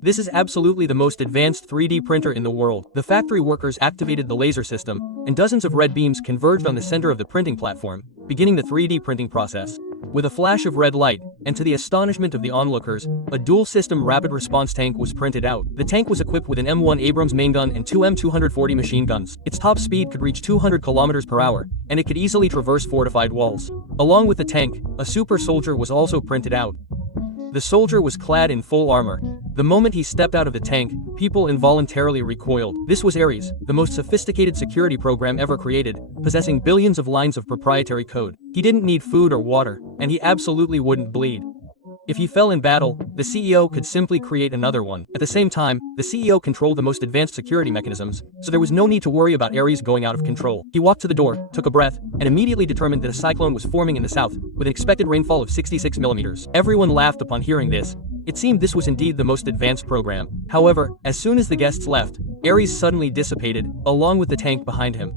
This is absolutely the most advanced 3D printer in the world. The factory workers activated the laser system, and dozens of red beams converged on the center of the printing platform, beginning the 3D printing process. With a flash of red light, and to the astonishment of the onlookers, a dual-system rapid response tank was printed out. The tank was equipped with an M1 Abrams main gun and two M240 machine guns. Its top speed could reach 200 kilometers per hour, and it could easily traverse fortified walls. Along with the tank, a super soldier was also printed out. The soldier was clad in full armor. The moment he stepped out of the tank, people involuntarily recoiled. This was Ares, the most sophisticated security program ever created, possessing billions of lines of proprietary code. He didn't need food or water, and he absolutely wouldn't bleed. If he fell in battle, the CEO could simply create another one. At the same time, the CEO controlled the most advanced security mechanisms, so there was no need to worry about Ares going out of control. He walked to the door, took a breath, and immediately determined that a cyclone was forming in the south, with an expected rainfall of 66 millimeters. Everyone laughed upon hearing this. It seemed this was indeed the most advanced program. However, as soon as the guests left, Ares suddenly dissipated, along with the tank behind him.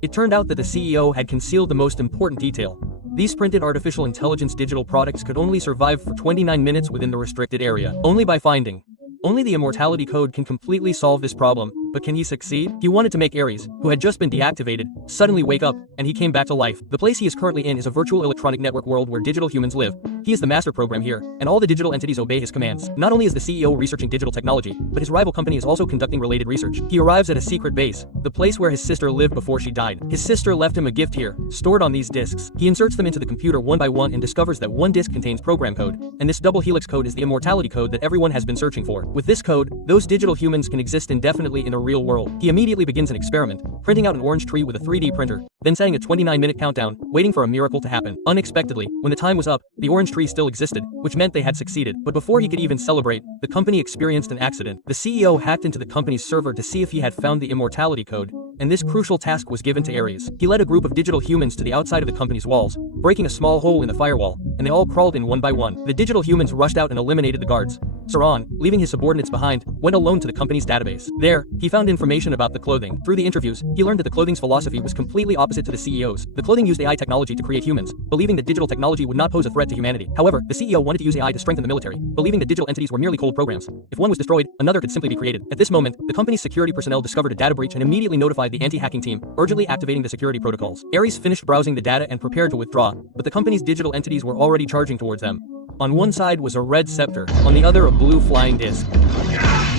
It turned out that the CEO had concealed the most important detail. These printed artificial intelligence digital products could only survive for 29 minutes within the restricted area, only by finding. Only the immortality code can completely solve this problem, but can he succeed? He wanted to make Ares, who had just been deactivated, suddenly wake up, and he came back to life. The place he is currently in is a virtual electronic network world where digital humans live. He is the master program here, and all the digital entities obey his commands. Not only is the CEO researching digital technology, but his rival company is also conducting related research. He arrives at a secret base, the place where his sister lived before she died. His sister left him a gift here, stored on these disks. He inserts them into the computer one by one and discovers that one disk contains program code, and this double helix code is the immortality code that everyone has been searching for. With this code, those digital humans can exist indefinitely in the real world. He immediately begins an experiment, printing out an orange tree with a 3D printer, then setting a 29-minute countdown, waiting for a miracle to happen. Unexpectedly, when the time was up, the orange tree still existed, which meant they had succeeded. But before he could even celebrate, the company experienced an accident. The CEO hacked into the company's server to see if he had found the immortality code, and this crucial task was given to Ares. He led a group of digital humans to the outside of the company's walls, breaking a small hole in the firewall, and they all crawled in one by one. The digital humans rushed out and eliminated the guards. Saran, leaving his subordinates behind, went alone to the company's database. There, he found information about the clothing. Through the interviews, he learned that the clothing's philosophy was completely opposite to the CEO's. The clothing used AI technology to create humans, believing that digital technology would not pose a threat to humanity. However, the CEO wanted to use AI to strengthen the military, believing that digital entities were merely cold programs. If one was destroyed, another could simply be created. At this moment, the company's security personnel discovered a data breach and immediately notified the anti-hacking team, urgently activating the security protocols. Ares finished browsing the data and prepared to withdraw, but the company's digital entities were already charging towards them. On one side was a red scepter, on the other a blue flying disc.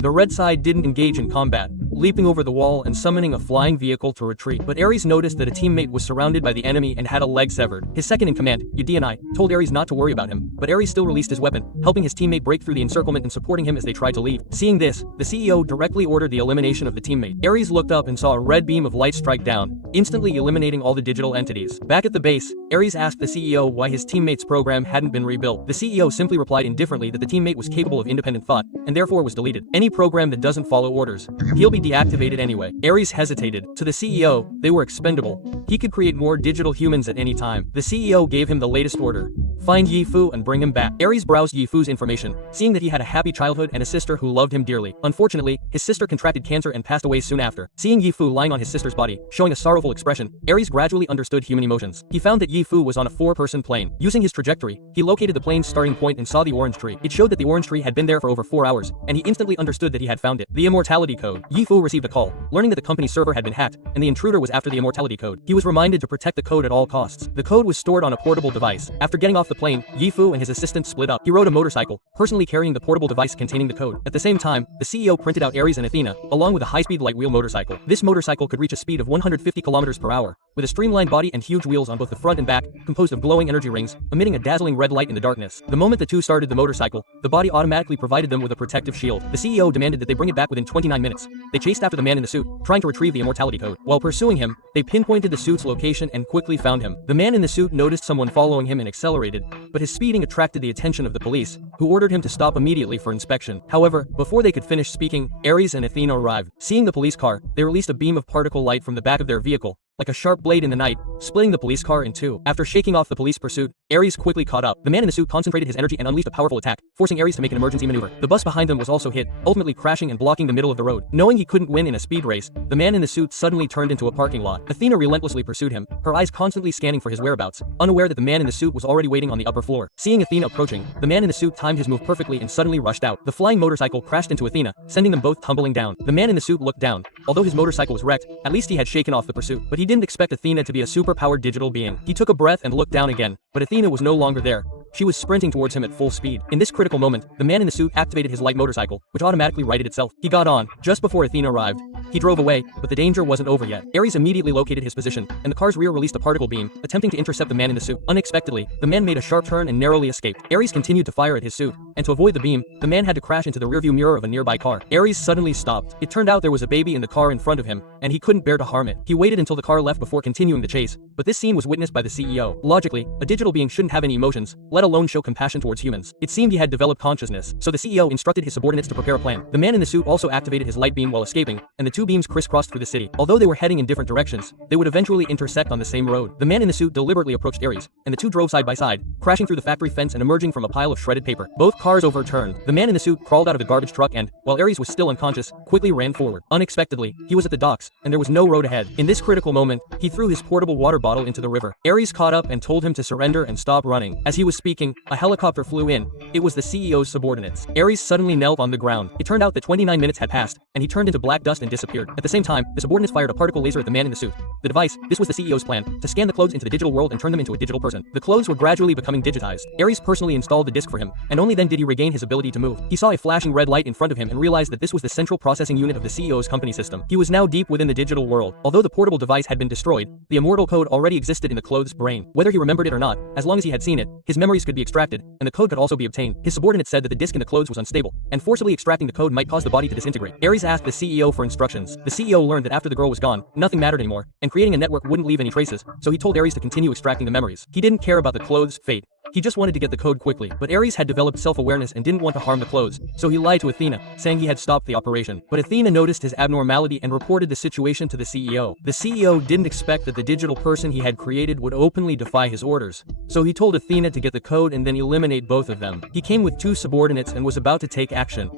The red side didn't engage in combat, leaping over the wall and summoning a flying vehicle to retreat. But Ares noticed that a teammate was surrounded by the enemy and had a leg severed. His second in command, Udinai, told Ares not to worry about him, but Ares still released his weapon, helping his teammate break through the encirclement and supporting him as they tried to leave. Seeing this, the CEO directly ordered the elimination of the teammate. Ares looked up and saw a red beam of light strike down, instantly eliminating all the digital entities. Back at the base, Ares asked the CEO why his teammate's program hadn't been rebuilt. The CEO simply replied indifferently that the teammate was capable of independent thought, and therefore was deleted. Any program that doesn't follow orders, he'll be deactivated anyway. Ares hesitated. To the CEO, they were expendable. He could create more digital humans at any time. The CEO gave him the latest order. Find Yifu and bring him back. Ares browsed Yifu's information, seeing that he had a happy childhood and a sister who loved him dearly. Unfortunately, his sister contracted cancer and passed away soon after. Seeing Yifu lying on his sister's body, showing a sorrowful expression, Ares gradually understood human emotions. He found that Yifu was on a 4-person plane. Using his trajectory, he located the plane's starting point and saw the orange tree. It showed that the orange tree had been there for over 4 hours, and he instantly understood that he had found it. The immortality code. Yifu received a call, learning that the company's server had been hacked, and the intruder was after the immortality code. He was reminded to protect the code at all costs. The code was stored on a portable device. After getting off the plane, Yifu and his assistant split up. He rode a motorcycle, personally carrying the portable device containing the code. At the same time, the CEO printed out Ares and Athena, along with a high-speed light wheel motorcycle. This motorcycle could reach a speed of 150 kilometers per hour, with a streamlined body and huge wheels on both the front and back, composed of glowing energy rings, emitting a dazzling red light in the darkness. The moment the two started the motorcycle, the body automatically provided them with a protective shield. The CEO demanded that they bring it back within 29 minutes. They chased after the man in the suit, trying to retrieve the immortality code. While pursuing him, they pinpointed the suit's location and quickly found him. The man in the suit noticed someone following him and accelerated, but his speeding attracted the attention of the police, who ordered him to stop immediately for inspection. However, before they could finish speaking, Ares and Athena arrived. Seeing the police car, they released a beam of particle light from the back of their vehicle, like a sharp blade in the night, splitting the police car in two. After shaking off the police pursuit, Ares quickly caught up. The man in the suit concentrated his energy and unleashed a powerful attack, forcing Ares to make an emergency maneuver. The bus behind them was also hit, ultimately crashing and blocking the middle of the road. Knowing he couldn't win in a speed race, the man in the suit suddenly turned into a parking lot. Athena relentlessly pursued him, her eyes constantly scanning for his whereabouts, unaware that the man in the suit was already waiting on the upper floor. Seeing Athena approaching, the man in the suit timed his move perfectly and suddenly rushed out. The flying motorcycle crashed into Athena, sending them both tumbling down. The man in the suit looked down. Although his motorcycle was wrecked, at least he had shaken off the pursuit. But he didn't expect Athena to be a super-powered digital being. He took a breath and looked down again, but Athena was no longer there. She was sprinting towards him at full speed. In this critical moment, the man in the suit activated his light motorcycle, which automatically righted itself. He got on, just before Athena arrived. He drove away, but the danger wasn't over yet. Ares immediately located his position, and the car's rear released a particle beam, attempting to intercept the man in the suit. Unexpectedly, the man made a sharp turn and narrowly escaped. Ares continued to fire at his suit, and to avoid the beam, the man had to crash into the rearview mirror of a nearby car. Ares suddenly stopped. It turned out there was a baby in the car in front of him, and he couldn't bear to harm it. He waited until the car left before continuing the chase, but this scene was witnessed by the CEO. Logically, a digital being shouldn't have any emotions, let alone show compassion towards humans. It seemed he had developed consciousness, so the CEO instructed his subordinates to prepare a plan. The man in the suit also activated his light beam while escaping, and the two beams crisscrossed through the city. Although they were heading in different directions, they would eventually intersect on the same road. The man in the suit deliberately approached Ares, and the two drove side by side, crashing through the factory fence and emerging from a pile of shredded paper. Both cars overturned. The man in the suit crawled out of the garbage truck and, while Ares was still unconscious, quickly ran forward. Unexpectedly, he was at the docks, and there was no road ahead. In this critical moment, he threw his portable water bottle into the river. Ares caught up and told him to surrender and stop running. As he was speaking, a helicopter flew in. It was the CEO's subordinates. Ares suddenly knelt on the ground. It turned out that 29 minutes had passed, and he turned into black dust and disappeared. At the same time, the subordinates fired a particle laser at the man in the suit. The device, this was the CEO's plan, to scan the clothes into the digital world and turn them into a digital person. The clothes were gradually becoming digitized. Ares personally installed the disc for him, and only then did he regain his ability to move. He saw a flashing red light in front of him and realized that this was the central processing unit of the CEO's company system. He was now deep within the digital world. Although the portable device had been destroyed, the immortal code already existed in the clothes' brain. Whether he remembered it or not, as long as he had seen it, his memories could be extracted, and the code could also be obtained. His subordinate said that the disc in the clothes was unstable, and forcibly extracting the code might cause the body to disintegrate. Ares asked the CEO for instructions. The CEO learned that after the girl was gone, nothing mattered anymore, and creating a network wouldn't leave any traces, so he told Ares to continue extracting the memories. He didn't care about the clothes' fate. He just wanted to get the code quickly, but Ares had developed self-awareness and didn't want to harm the clothes, so he lied to Athena, saying he had stopped the operation. But Athena noticed his abnormality and reported the situation to the CEO. The CEO didn't expect that the digital person he had created would openly defy his orders, so he told Athena to get the code and then eliminate both of them. He came with two subordinates and was about to take action.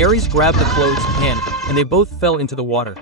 Ares grabbed the clothes' hand, and they both fell into the water.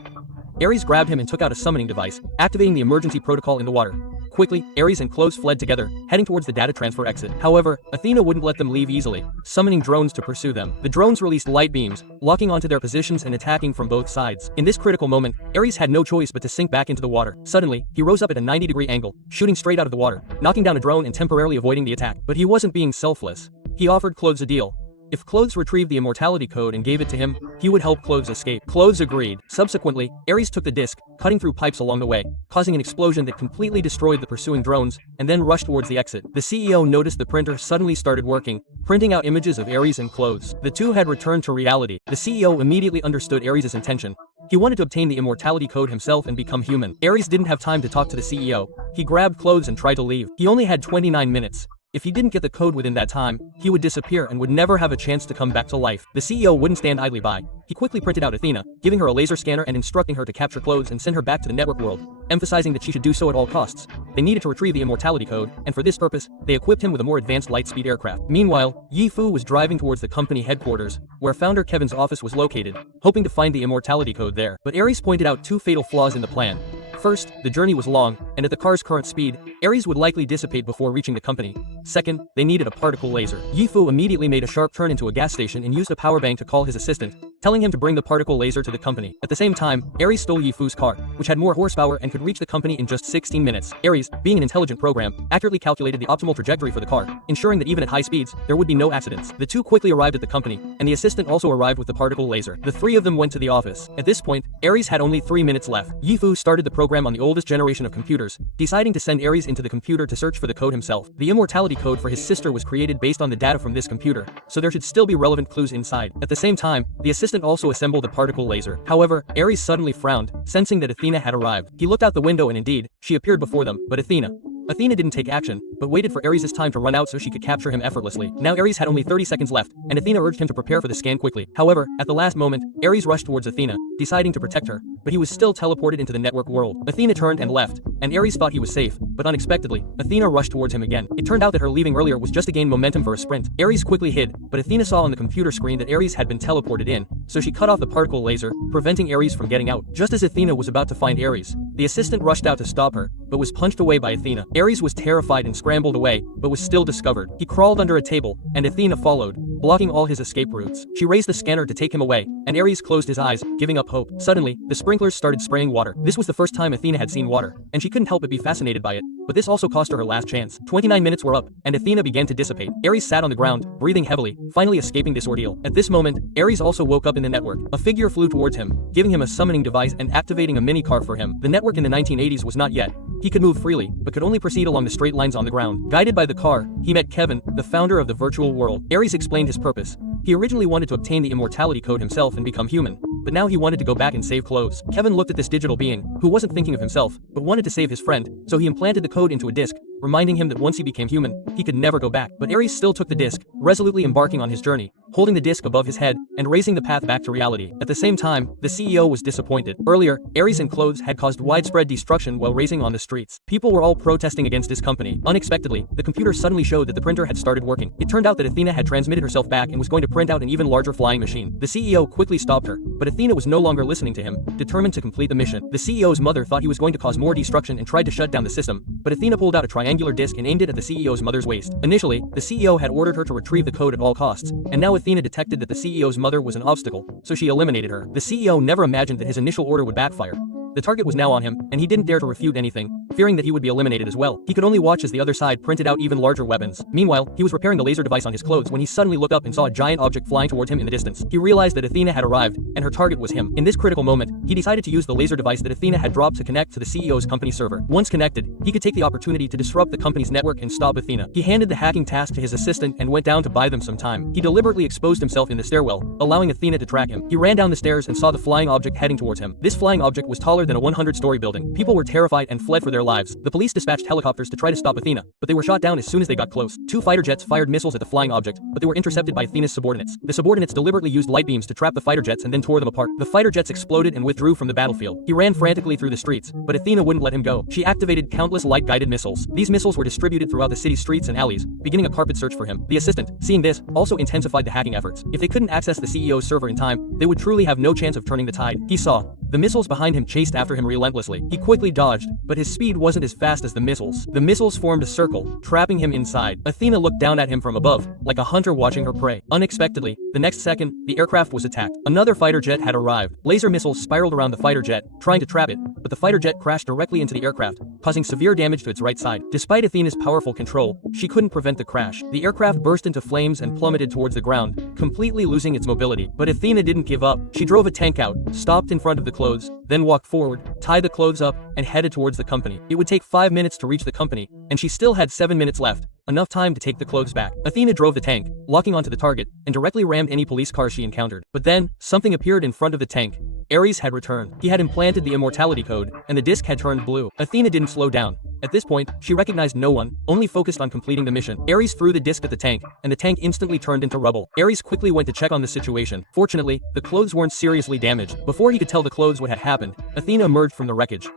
Ares grabbed him and took out a summoning device, activating the emergency protocol in the water. Quickly, Ares and Clothes fled together, heading towards the data transfer exit. However, Athena wouldn't let them leave easily, summoning drones to pursue them. The drones released light beams, locking onto their positions and attacking from both sides. In this critical moment, Ares had no choice but to sink back into the water. Suddenly, he rose up at a 90-degree angle, shooting straight out of the water, knocking down a drone and temporarily avoiding the attack. But he wasn't being selfless. He offered Clothes a deal. If Clothes retrieved the immortality code and gave it to him, he would help Clothes escape. Clothes agreed. Subsequently, Ares took the disc, cutting through pipes along the way, causing an explosion that completely destroyed the pursuing drones, and then rushed towards the exit. The CEO noticed the printer suddenly started working, printing out images of Ares and Clothes. The two had returned to reality. The CEO immediately understood Ares' intention. He wanted to obtain the immortality code himself and become human. Ares didn't have time to talk to the CEO. He grabbed Clothes and tried to leave. He only had 29 minutes. If he didn't get the code within that time, he would disappear and would never have a chance to come back to life. The CEO wouldn't stand idly by. He quickly printed out Athena, giving her a laser scanner and instructing her to capture Clothes and send her back to the network world, emphasizing that she should do so at all costs. They needed to retrieve the immortality code, and for this purpose, they equipped him with a more advanced light-speed aircraft. Meanwhile, Yi Fu was driving towards the company headquarters, where founder Kevin's office was located, hoping to find the immortality code there. But Ares pointed out two fatal flaws in the plan. First, the journey was long, and at the car's current speed, Ares would likely dissipate before reaching the company. Second, they needed a particle laser. Yi Fu immediately made a sharp turn into a gas station and used a power bank to call his assistant, telling him to bring the particle laser to the company. At the same time, Ares stole Yi Fu's car, which had more horsepower and could reach the company in just 16 minutes. Ares, being an intelligent program, accurately calculated the optimal trajectory for the car, ensuring that even at high speeds, there would be no accidents. The two quickly arrived at the company, and the assistant also arrived with the particle laser. The three of them went to the office. At this point, Ares had only 3 minutes left. Yi Fu started the program on the oldest generation of computers, deciding to send Ares into the computer to search for the code himself. The immortality code for his sister was created based on the data from this computer, so there should still be relevant clues inside. At the same time, the assistant also assembled the particle laser. However, Ares suddenly frowned, sensing that Athena had arrived. He looked out the window and indeed, she appeared before them, but Athena didn't take action, but waited for Ares' time to run out so she could capture him effortlessly. Now Ares had only 30 seconds left, and Athena urged him to prepare for the scan quickly. However, at the last moment, Ares rushed towards Athena, deciding to protect her. but he was still teleported into the network world. Athena turned and left, and Ares thought he was safe, but unexpectedly, Athena rushed towards him again. It turned out that her leaving earlier was just to gain momentum for a sprint. Ares quickly hid, but Athena saw on the computer screen that Ares had been teleported in, so she cut off the particle laser, preventing Ares from getting out. Just as Athena was about to find Ares, the assistant rushed out to stop her, but was punched away by Athena. Ares was terrified and scrambled away, but was still discovered. He crawled under a table, and Athena followed, blocking all his escape routes. She raised the scanner to take him away, and Ares closed his eyes, giving up hope. Suddenly, the sprinklers started spraying water. This was the first time Athena had seen water, and she couldn't help but be fascinated by it. But this also cost her last chance. 29 minutes were up, and Athena began to dissipate. Ares sat on the ground, breathing heavily, finally escaping this ordeal. At this moment, Ares also woke up in the network. A figure flew towards him, giving him a summoning device and activating a mini-car for him. The network in the 1980s was not yet. He could move freely, but could only proceed along the straight lines on the ground. Guided by the car, he met Kevin, the founder of the virtual world. Ares explained his purpose. He originally wanted to obtain the immortality code himself and become human, but now he wanted to go back and save clothes. Kevin looked at this digital being, who wasn't thinking of himself, but wanted to save his friend, so he implanted the code into a disc, reminding him that once he became human, he could never go back. But Ares still took the disc, resolutely embarking on his journey, holding the disc above his head and raising the path back to reality. At the same time, the CEO was disappointed. Earlier, Ares and clothes had caused widespread destruction while racing on the streets. People were all protesting against his company. Unexpectedly, the computer suddenly showed that the printer had started working. It turned out that Athena had transmitted herself back and was going to print out an even larger flying machine. The CEO quickly stopped her, but Athena was no longer listening to him, determined to complete the mission. The CEO's mother thought he was going to cause more destruction and tried to shut down the system, but Athena pulled out a triangular disc and aimed it at the CEO's mother's waist. Initially, the CEO had ordered her to retrieve the code at all costs, and now Athena detected that the CEO's mother was an obstacle, so she eliminated her. The CEO never imagined that his initial order would backfire. The target was now on him, and he didn't dare to refute anything, fearing that he would be eliminated as well. He could only watch as the other side printed out even larger weapons. Meanwhile, he was repairing the laser device on his clothes when he suddenly looked up and saw a giant object flying towards him in the distance. He realized that Athena had arrived, and her target was him. In this critical moment, he decided to use the laser device that Athena had dropped to connect to the CEO's company server. Once connected, he could take the opportunity to disrupt the company's network and stop Athena. He handed the hacking task to his assistant and went down to buy them some time. He deliberately exposed himself in the stairwell, allowing Athena to track him. He ran down the stairs and saw the flying object heading towards him. This flying object was taller than a 100-story building. People were terrified and fled for their lives. The police dispatched helicopters to try to stop Athena, but they were shot down as soon as they got close. 2 fighter jets fired missiles at the flying object, but they were intercepted by Athena's subordinates. The subordinates deliberately used light beams to trap the fighter jets and then tore them apart. The fighter jets exploded and withdrew from the battlefield. He ran frantically through the streets, but Athena wouldn't let him go. She activated countless light-guided missiles. These missiles were distributed throughout the city's streets and alleys, beginning a carpet search for him. The assistant, seeing this, also intensified the hacking efforts. If they couldn't access the CEO's server in time, they would truly have no chance of turning the tide. He saw the missiles behind him chased after him relentlessly. He quickly dodged, but his speed wasn't as fast as the missiles. The missiles formed a circle, trapping him inside. Athena looked down at him from above, like a hunter watching her prey. Unexpectedly, the next second, the aircraft was attacked. Another fighter jet had arrived. Laser missiles spiraled around the fighter jet, trying to trap it, but the fighter jet crashed directly into the aircraft, causing severe damage to its right side. Despite Athena's powerful control, she couldn't prevent the crash. The aircraft burst into flames and plummeted towards the ground, completely losing its mobility. But Athena didn't give up. She drove a tank out, stopped in front of the clothes, then walked forward, tied the clothes up, and headed towards the company. It would take 5 minutes to reach the company, and she still had 7 minutes left, enough time to take the clothes back. Athena drove the tank, locking onto the target, and directly rammed any police car she encountered. But then, something appeared in front of the tank. Ares had returned. He had implanted the immortality code, and the disc had turned blue. Athena didn't slow down. At this point, she recognized no one, only focused on completing the mission. Ares threw the disc at the tank, and the tank instantly turned into rubble. Ares quickly went to check on the situation. Fortunately, the clothes weren't seriously damaged. Before he could tell the clothes what had happened, Athena emerged from the wreckage.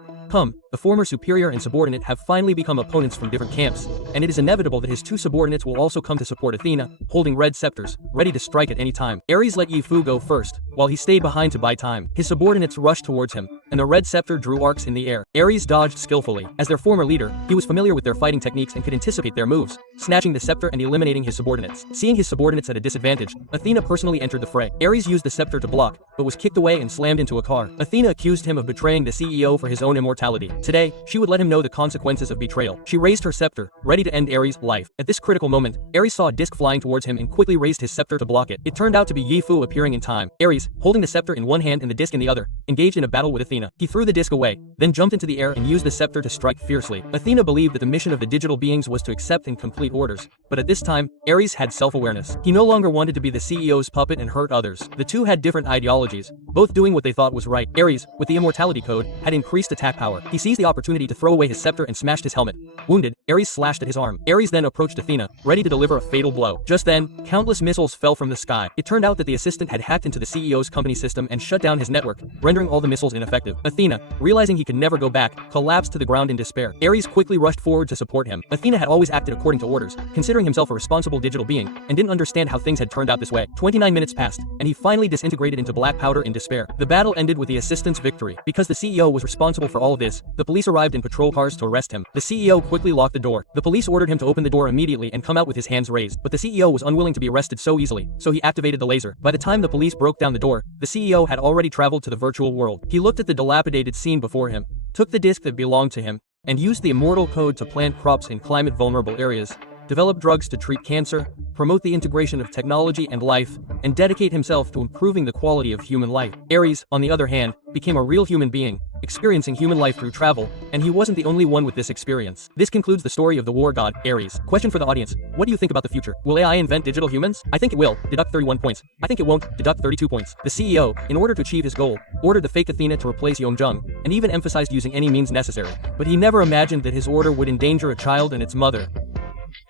The former superior and subordinate have finally become opponents from different camps, and it is inevitable that his 2 subordinates will also come to support Athena, holding red scepters, ready to strike at any time. Ares let Yifu go first, while he stayed behind to buy time. His subordinates rushed towards him, and the red scepter drew arcs in the air. Ares dodged skillfully. As their former leader, he was familiar with their fighting techniques and could anticipate their moves, snatching the scepter and eliminating his subordinates. Seeing his subordinates at a disadvantage, Athena personally entered the fray. Ares used the scepter to block, but was kicked away and slammed into a car. Athena accused him of betraying the CEO for his own immortality. Today, she would let him know the consequences of betrayal. She raised her scepter, ready to end Ares' life. At this critical moment, Ares saw a disc flying towards him and quickly raised his scepter to block it. It turned out to be Yifu appearing in time. Ares, holding the scepter in one hand and the disc in the other, engaged in a battle with Athena. He threw the disc away, then jumped into the air and used the scepter to strike fiercely. Athena believed that the mission of the digital beings was to accept and complete orders, but at this time, Ares had self-awareness. He no longer wanted to be the CEO's puppet and hurt others. The two had different ideologies, both doing what they thought was right. Ares, with the immortality code, had increased attack power. He seized the opportunity to throw away his scepter and smashed his helmet. Wounded, Ares slashed at his arm. Ares then approached Athena, ready to deliver a fatal blow. Just then, countless missiles fell from the sky. It turned out that the assistant had hacked into the CEO CEO's company system and shut down his network, rendering all the missiles ineffective. Athena, realizing he could never go back, collapsed to the ground in despair. Ares quickly rushed forward to support him. Athena had always acted according to orders, considering himself a responsible digital being, and didn't understand how things had turned out this way. 29 minutes passed, and he finally disintegrated into black powder in despair. The battle ended with the assistant's victory. Because the CEO was responsible for all of this, the police arrived in patrol cars to arrest him. The CEO quickly locked the door. The police ordered him to open the door immediately and come out with his hands raised, but the CEO was unwilling to be arrested so easily, so he activated the laser. By the time the police broke down the door, the CEO had already traveled to the virtual world. He looked at the dilapidated scene before him, took the disc that belonged to him, and used the immortal code to plant crops in climate-vulnerable areas, develop drugs to treat cancer, promote the integration of technology and life, and dedicate himself to improving the quality of human life. Ares, on the other hand, became a real human being, experiencing human life through travel, and he wasn't the only one with this experience. This concludes the story of the war god, Ares. Question for the audience: what do you think about the future? Will AI invent digital humans? I think it will. Deduct 31 points. I think it won't. Deduct 32 points. The CEO, in order to achieve his goal, ordered the fake Athena to replace Yongjung, and even emphasized using any means necessary. But he never imagined that his order would endanger a child and its mother.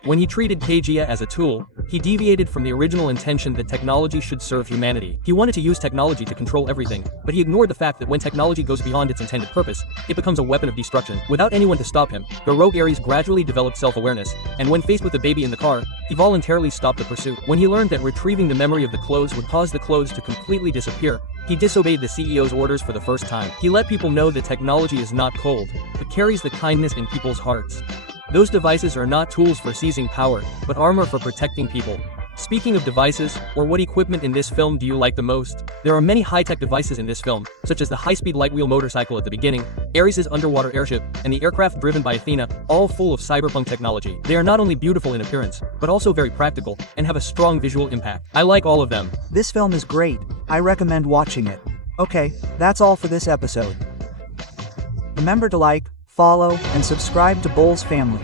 When he treated Kajia as a tool, he deviated from the original intention that technology should serve humanity. He wanted to use technology to control everything, but he ignored the fact that when technology goes beyond its intended purpose, it becomes a weapon of destruction. Without anyone to stop him, the rogue Ares gradually developed self-awareness, and when faced with the baby in the car, he voluntarily stopped the pursuit. When he learned that retrieving the memory of the clothes would cause the clothes to completely disappear, he disobeyed the CEO's orders for the first time. He let people know that technology is not cold, but carries the kindness in people's hearts. Those devices are not tools for seizing power, but armor for protecting people. Speaking of devices, or what equipment in this film do you like the most? There are many high-tech devices in this film, such as the high-speed light-wheel motorcycle at the beginning, Ares' underwater airship, and the aircraft driven by Athena, all full of cyberpunk technology. They are not only beautiful in appearance, but also very practical, and have a strong visual impact. I like all of them. This film is great. I recommend watching it. Okay, that's all for this episode. Remember to like, follow, and subscribe to Bowles Family.